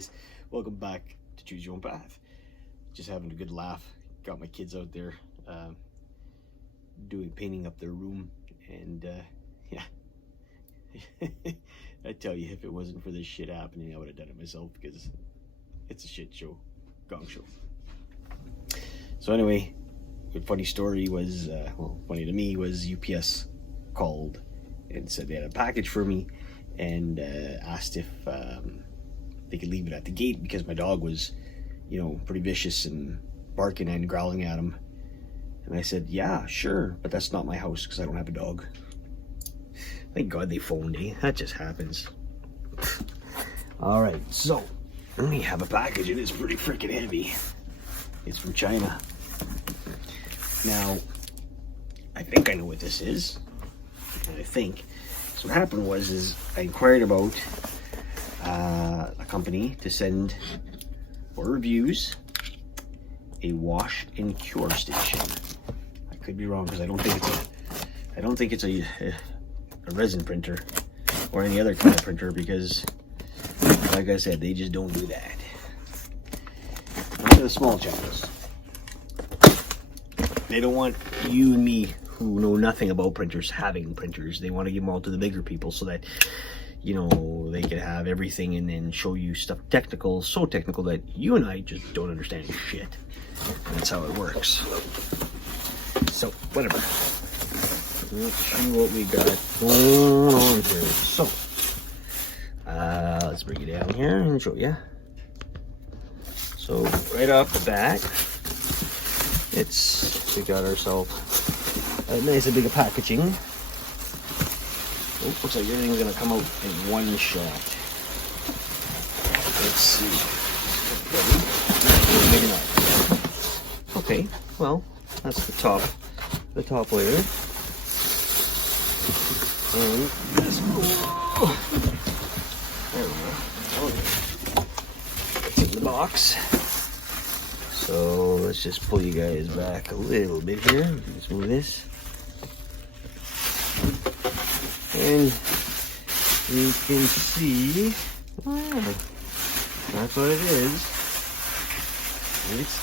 guys, welcome back to Choose Your Own Path. Just having a good laugh. Got my kids out there painting up their room, and yeah. I tell you, if it wasn't for this shit happening, I would have done it myself, because it's a shit show, gong show. So anyway, the funny story was, well, funny to me was UPS called and said they had a package for me, and asked if they could leave it at the gate because my dog was, you know, pretty vicious and barking and growling at him. And I said, yeah, sure, but that's not my house because I don't have a dog. Thank God they phoned, eh? That just happens. All right, so we have a package, and it's pretty freaking heavy. It's from China. Now, I think I know what this is. So what happened was I inquired about a company to send for reviews a wash and cure station. I could be wrong because I don't think it's a resin printer or any other kind of printer, because like I said, they just don't do that. Look at the small channels. They don't want you and me, who know nothing about printers, having printers. They want to give them all to the bigger people so that, you know, they can have everything and then show you stuff technical, so technical that you and I just don't understand shit. And that's how it works. So, whatever. Let's see what we got going on here. So, let's bring it down here and show you. So, right off the bat, we got ourselves a nice and big packaging. Oh, looks like everything's gonna come out in one shot. Let's see. Maybe not. Okay, well, that's the top layer. And this, there we go. Okay. It's in the box. So let's just pull you guys back a little bit here. Let's move this. And you can see, wow, that's what it is. It's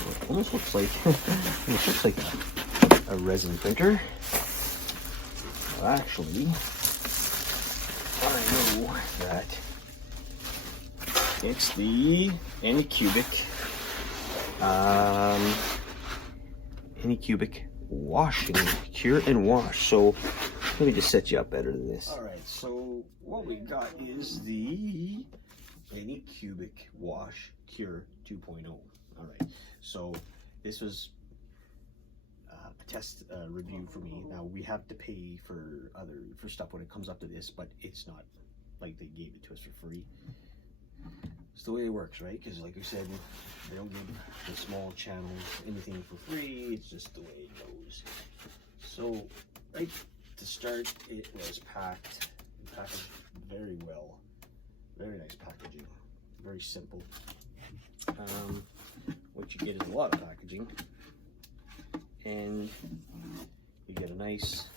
it almost looks like a resin printer. Well, actually, I know that it's the Anycubic washing, cure and wash. So let me just set you up better than this. All right, so what we got is the Anycubic Wash Cure 2.0. All right, so this was a test review for me. Now we have to pay for stuff when it comes up to this, but it's not like they gave it to us for free. It's the way it works, right? Because like I said, they don't give the small channels anything for free. It's just the way it goes. So right to start, it was packaged very well. Very nice packaging. Very simple. What you get is a lot of packaging, and you get a nice,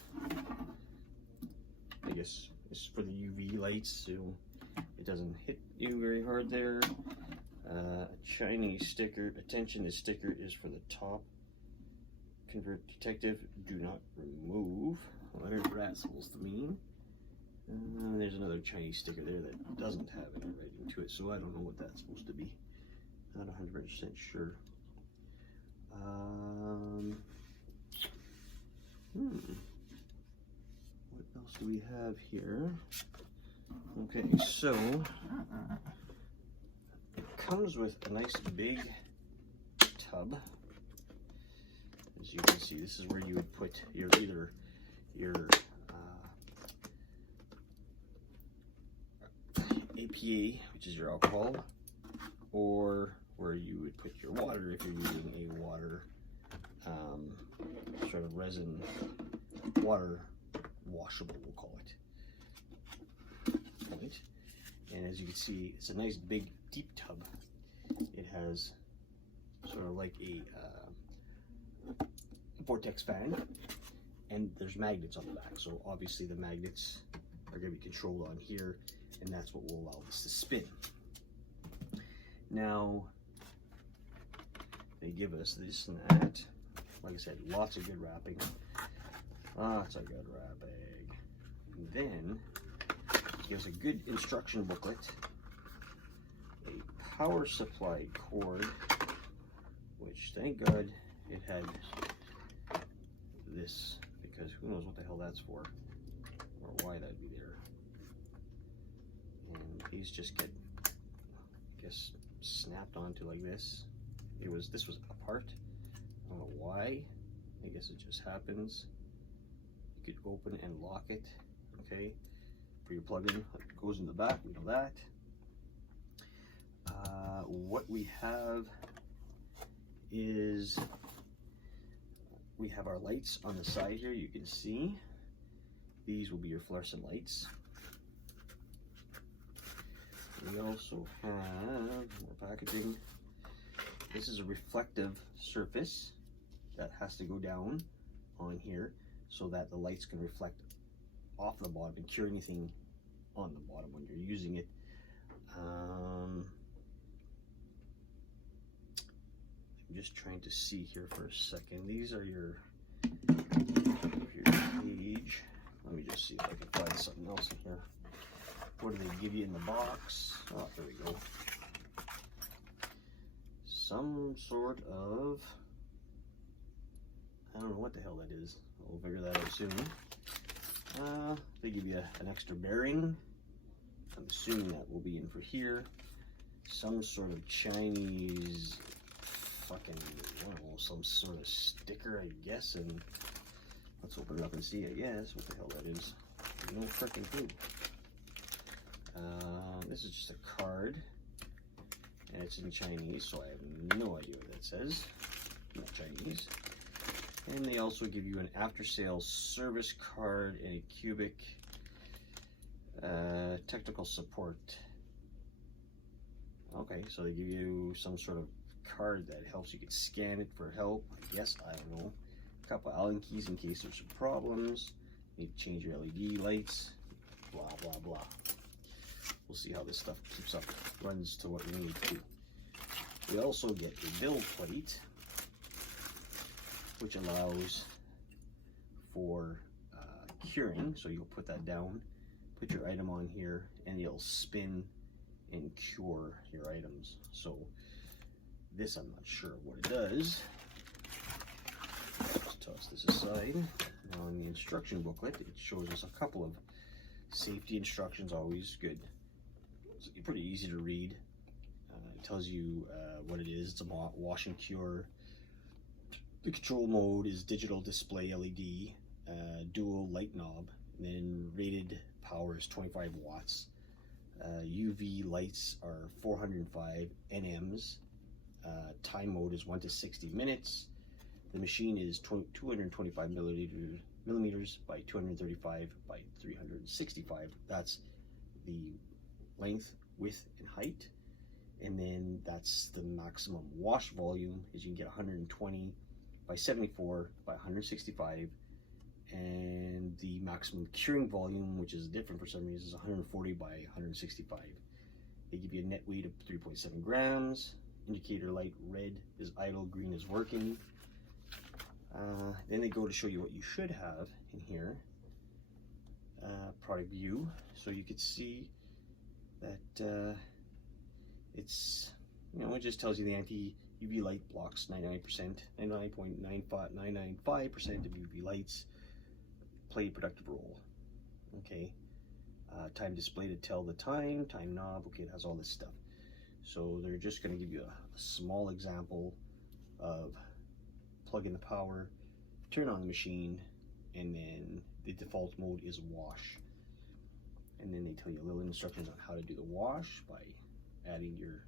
I guess it's for the UV lights, so it doesn't hit you very hard there. Chinese sticker. Attention, this sticker is for the top. Convert detective. Do not remove. Well, there's rascals to mean. There's another Chinese sticker there that doesn't have any writing to it, so I don't know what that's supposed to be. Not 100% sure. What else do we have here? Okay, so it comes with a nice big tub. As you can see, this is where you would put your APA, which is your alcohol, or where you would put your water if you're using a water sort of resin, water washable, we'll call it. Right. And as you can see, it's a nice big deep tub. It has sort of like a vortex fan, and there's magnets on the back. So obviously the magnets are going to be controlled on here, and that's what will allow this to spin. Now, they give us this and that. Like I said, lots of good wrapping. Lots of good wrapping. And then, it gives a good instruction booklet, a power supply cord, which thank God it had this, because who knows what the hell that's for, or why that'd be there. And these just get, I guess, snapped onto like this. This was apart. I don't know why. I guess it just happens. You could open and lock it. Okay, for your plug-in. It goes in the back. We know that. What we have is we have our lights on the side here. You can see these will be your fluorescent lights. We also have more packaging. This is a reflective surface that has to go down on here so that the lights can reflect off the bottom and cure anything on the bottom when you're using it. I'm just trying to see here for a second. These are your page. Let me just see if I can find something else in here. What do they give you in the box? Oh, there we go. Some sort of, I don't know what the hell that is. We'll figure that out soon. They give you an extra bearing. I'm assuming that will be in for here. Some sort of Chinese fucking, I don't know, some sort of sticker, I guess. And let's open it up and see, I guess, what the hell that is. No freaking clue. This is just a card, and it's in Chinese, so I have no idea what that says. Not Chinese. And they also give you an after-sales service card and Anycubic technical support. Okay, so they give you some sort of card that helps you can scan it for help. I guess, I don't know. A couple Allen keys in case there's some problems. Need to change your LED lights. Blah, blah, blah. We'll see how this stuff keeps up, runs to what we need to. We also get a bill plate, which allows for curing. So you'll put that down, put your item on here, and you'll spin and cure your items. So this, I'm not sure what it does. Let's toss this aside. Now in the instruction booklet, it shows us a couple of safety instructions, always good. It's pretty easy to read. It tells you what it is. It's a wash and cure. The control mode is digital display LED, dual light knob, and then rated power is 25 watts. UV lights are 405 nms. Time mode is 1 to 60 minutes. The machine is 225 millimeters by 235 by 365. That's the length, width, and height. And then that's the maximum wash volume, is you can get 120 by 74 by 165. And the maximum curing volume, which is different for some reason, is 140 by 165. They give you a net weight of 3.7 grams. Indicator light red is idle, green is working. Then they go to show you what you should have in here. Product view, so you could see that it's, you know, it just tells you the anti-UV light blocks 99%, 99.995% of UV lights play a productive role. Okay, time display to tell the time knob. Okay, it has all this stuff. So they're just going to give you a small example of plug in the power, turn on the machine, and then the default mode is wash. And then they tell you a little instructions on how to do the wash by adding your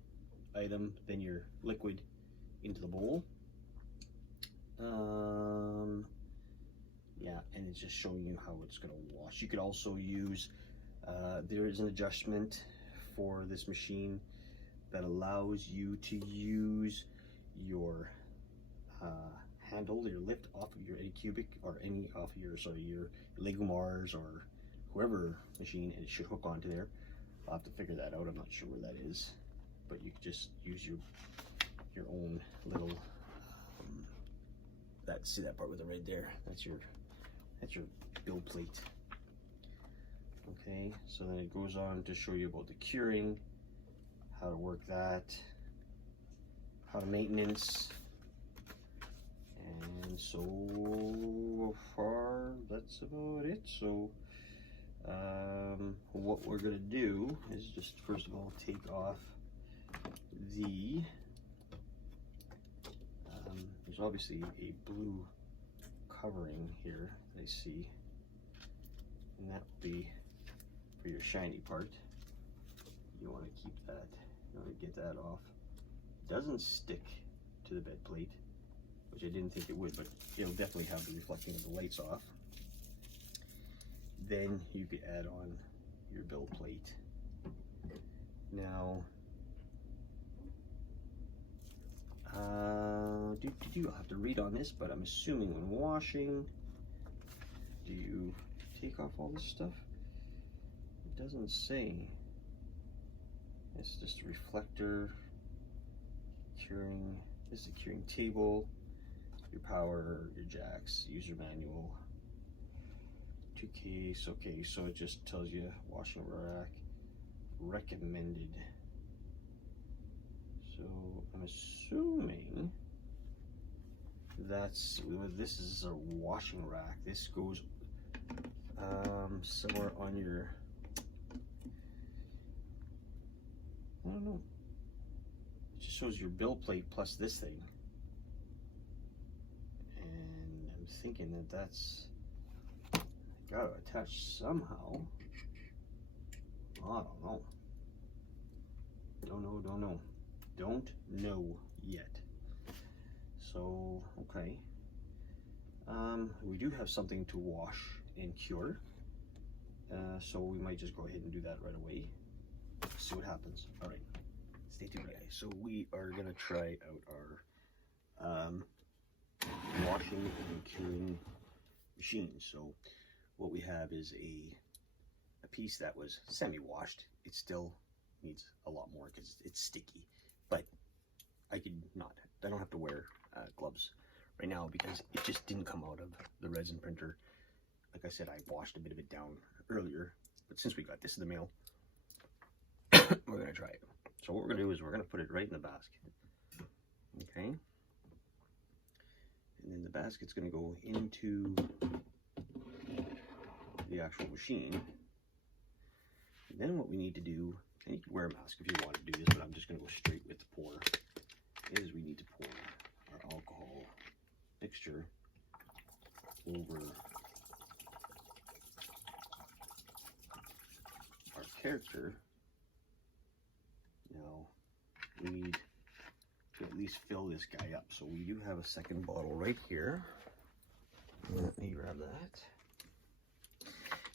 item, then your liquid into the bowl. Yeah, and it's just showing you how it's going to wash. You could also use, there is an adjustment for this machine that allows you to use your handle, your lift off of your Anycubic, or any off your, sorry, your Lego Mars or whoever machine, and it should hook onto there. I'll have to figure that out. I'm not sure where that is, but you can just use your own little see that part with the red there. That's your build plate. Okay, so then it goes on to show you about the curing, how to work that, how to maintenance, and so far that's about it. So what we're gonna do is just first of all take off the there's obviously a blue covering here that I see, and that will be for your shiny part. You want to keep that, you want to get that off. It doesn't stick to the bed plate, which I didn't think it would, but it'll definitely have the reflecting of the lights off. Then you could add on your build plate. Now, I'll have to read on this, but I'm assuming when washing, do you take off all this stuff? It doesn't say. It's just a reflector, curing. This is a curing table, your power, your jacks, user manual, 2 case. Okay, so it just tells you washing rack recommended. So I'm assuming this is a washing rack. This goes somewhere on your, I don't know. It just shows your build plate plus this thing. And I'm thinking that that's gotta attach somehow. I don't know. Don't know yet. So, okay. We do have something to wash and cure. So we might just go ahead and do that right away. See what happens. All right, stay tuned, guys. So we are gonna try out our washing and curing machine. So what we have is a piece that was semi-washed. It still needs a lot more because it's sticky, but I don't have to wear gloves right now because it just didn't come out of the resin printer. Like I said, I washed a bit of it down earlier, but since we got this in the mail, we're gonna try it. So what we're gonna do is we're gonna put it right in the basket. Okay, and then the basket's gonna go into the actual machine. And then what we need to do, and you can wear a mask if you want to do this, but I'm just gonna go straight with the pour, is we need to pour our alcohol mixture over our character. Now we need to at least fill this guy up. So we do have a second bottle right here. Let me grab that.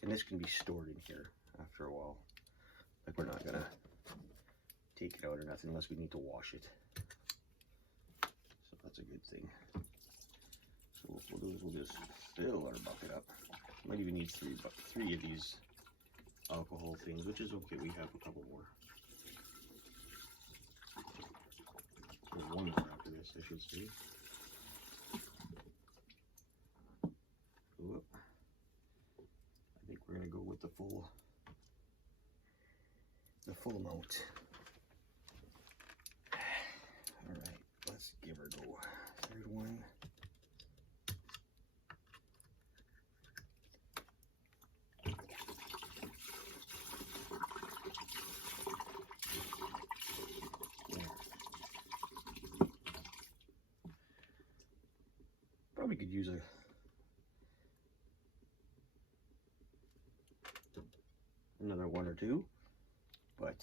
And this can be stored in here after a while. Like, we're not gonna take it out or nothing unless we need to wash it. So that's a good thing. So what we'll do is we'll just fill our bucket up. Might even need three of these alcohol things, which is okay. We have a couple more. Or one more after this, I should say. Whoop. I think we're gonna go with the full amount. All right, let's give her a go. Third one. Probably could use another one or two, but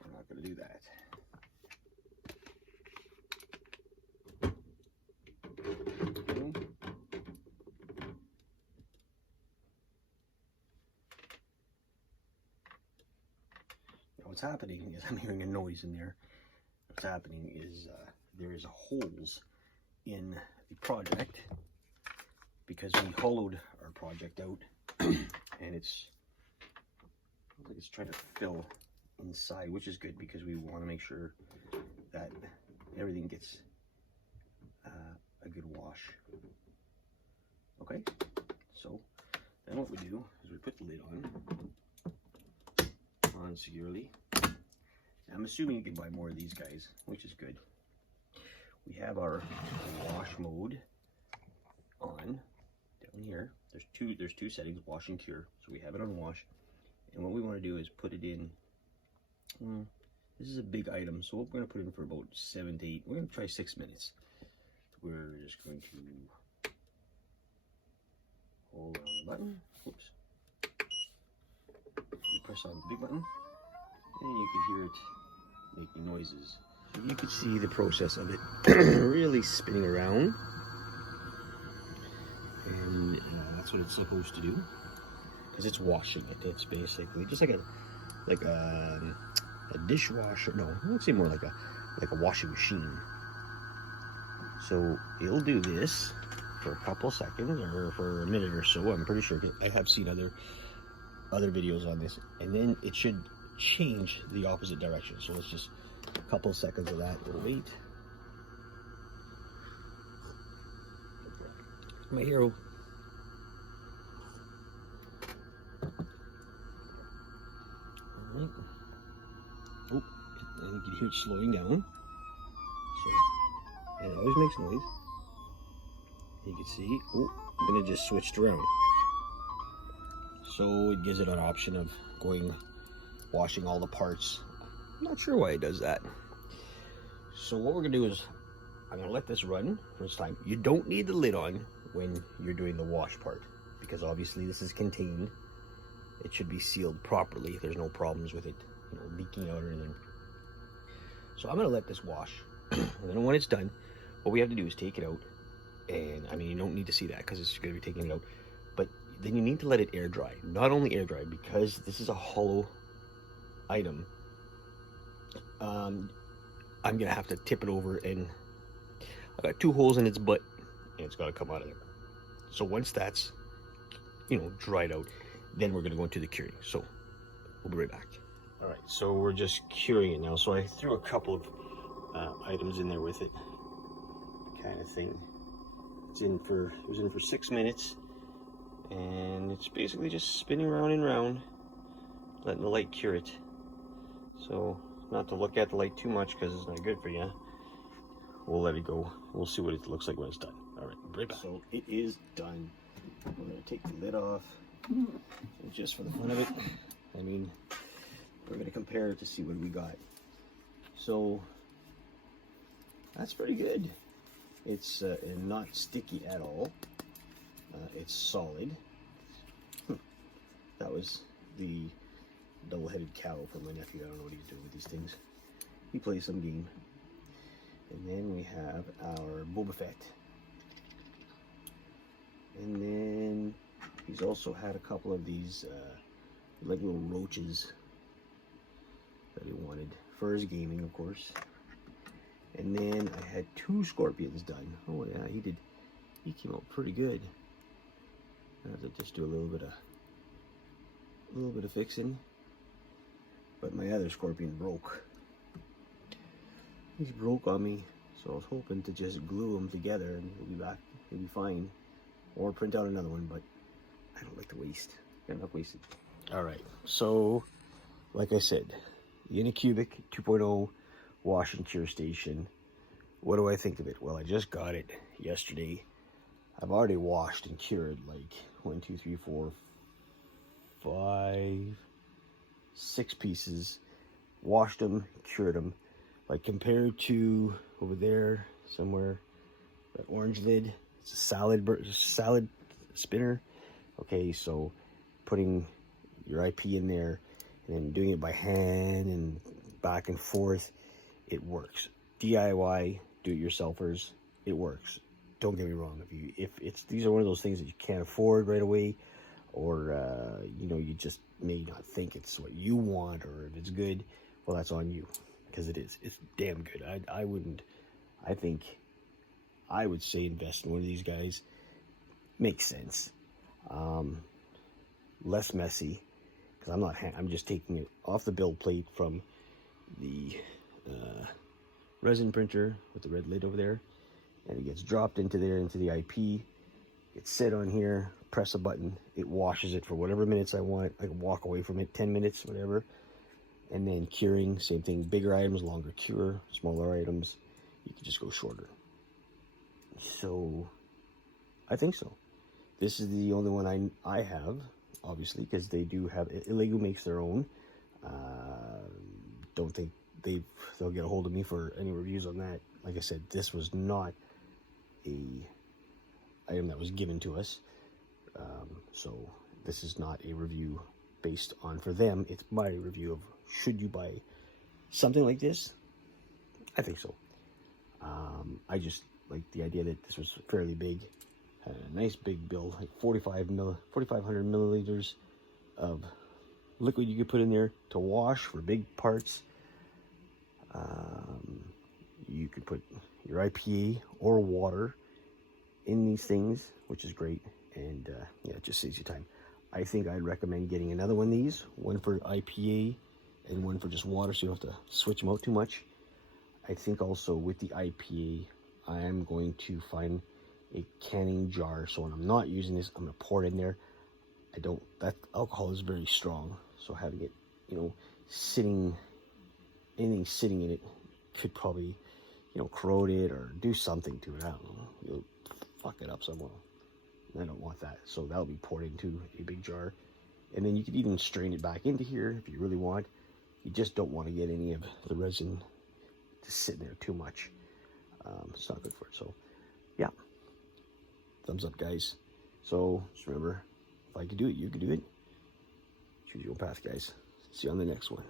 we're not going to do that. Okay. Now what's happening is I'm hearing a noise in there. What's happening is there is holes in the project because we hollowed our project out and it's like it's trying to fill inside, which is good because we want to make sure that everything gets a good wash. Okay, so then what we do is we put the lid on securely. I'm assuming you can buy more of these guys, which is good. We have our wash mode on down here. There's two settings, wash and cure. So we have it on wash, and what we want to do is put it in. This is a big item, so we're going to put it in for about 7 to 8. We're going to try 6 minutes. We're just going to hold on the button. Oops. You press on the big button, and you can hear it making noises. You can see the process of it really spinning around, and that's what it's supposed to do, because it's washing it. It's basically just like a dishwasher. No, I would say more like a washing machine. So it'll do this for a couple seconds or for a minute or so. I'm pretty sure, 'cause I have seen other videos on this, and then it should change the opposite direction. So let's just a couple seconds of that. We'll wait. My hero. All right. Oh, I think you can hear it slowing down. So, and it always makes noise. You can see, oh, then it just switched around. So it gives it an option of washing all the parts. I'm not sure why it does that. So what we're gonna do is, I'm gonna let this run for its time. You don't need the lid on when you're doing the wash part, because obviously this is contained. It should be sealed properly. There's no problems with it, leaking out or anything. So I'm gonna let this wash, and then when it's done, what we have to do is take it out. And I mean, you don't need to see that because it's gonna be taking it out, but then you need to let it air dry. Not only air dry, because this is a hollow item. I'm gonna have to tip it over, and I got 2 holes in its butt, and it's gotta come out of there. So once that's dried out, then we're gonna go into the curing. So we'll be right back. All right, so we're just curing it now. So I threw a couple of items in there with it, kind of thing. It was in for 6 minutes, and it's basically just spinning round and round, letting the light cure it. So not to look at the light too much because it's not good for you. We'll let it go. We'll see what it looks like when it's done. All right, right back. So it is done. We're gonna take the lid off, just for the fun of it. I mean, we're gonna compare it to see what we got. So that's pretty good. It's not sticky at all. It's solid. That was the double-headed cow from my nephew. I don't know what he's doing with these things. He plays some game. And then we have our Boba Fett. And then he's also had a couple of these like little roaches that he wanted for his gaming, of course. And then I had 2 scorpions done. Oh yeah, he came out pretty good. I have to just do a little bit of fixing. But my other scorpion broke. He's broke on me, so I was hoping to just glue them together and he'll be back. He'll be fine. Or print out another one, but I don't like to waste. Got enough wasted. All right, so like I said, the Anycubic 2.0 wash and cure station. What do I think of it? Well, I just got it yesterday. I've already washed and cured like 1, 2, 3, 4, 5, 6 pieces. Washed them, cured them. Like compared to over there somewhere, that orange lid. It's a salad spinner. Okay, so putting your IP in there and then doing it by hand and back and forth, it works. DIY, do-it-yourselfers, it works. Don't get me wrong. If these are one of those things that you can't afford right away, or you just may not think it's what you want, or if it's good, well, that's on you, because it is. It's damn good. I think I would say invest in one of these guys. Makes sense. less messy, because I'm just taking it off the build plate from the resin printer with the red lid over there, and it gets dropped into there, into the IP. It's set on here, press a button, it washes it for whatever minutes I want. I can walk away from it, 10 minutes, whatever. And then curing, same thing, bigger items, longer cure, smaller items, you can just go shorter. So, I think so. This is the only one I have, obviously, because they do have, Lego makes their own. Don't think they'll get a hold of me for any reviews on that. Like I said, this was not a item that was given to us. So this is not a review based on for them. It's my review of should you buy something like this? I think so. I just like the idea that this was fairly big. Had a nice big build, like 4,500 milliliters of liquid you could put in there to wash for big parts. You could put your IPA or water in these things, which is great, and yeah, it just saves you time. I think I'd recommend getting another one of these, one for IPA and one for just water, so you don't have to switch them out too much. I think also with the IPA, I am going to find a canning jar, so when I'm not using this, I'm going to pour it in there. That alcohol is very strong, so having it, anything sitting in it could probably, corrode it or do something to it. I don't know. You'll fuck it up somewhere. I don't want that, so that'll be poured into a big jar, and then you could even strain it back into here if you really want. You just don't want to get any of the resin to sit in there too much. It's not good for it. So yeah, thumbs up, guys. So just remember, if I could do it, you could do it. Choose your own path, guys. See you on the next one.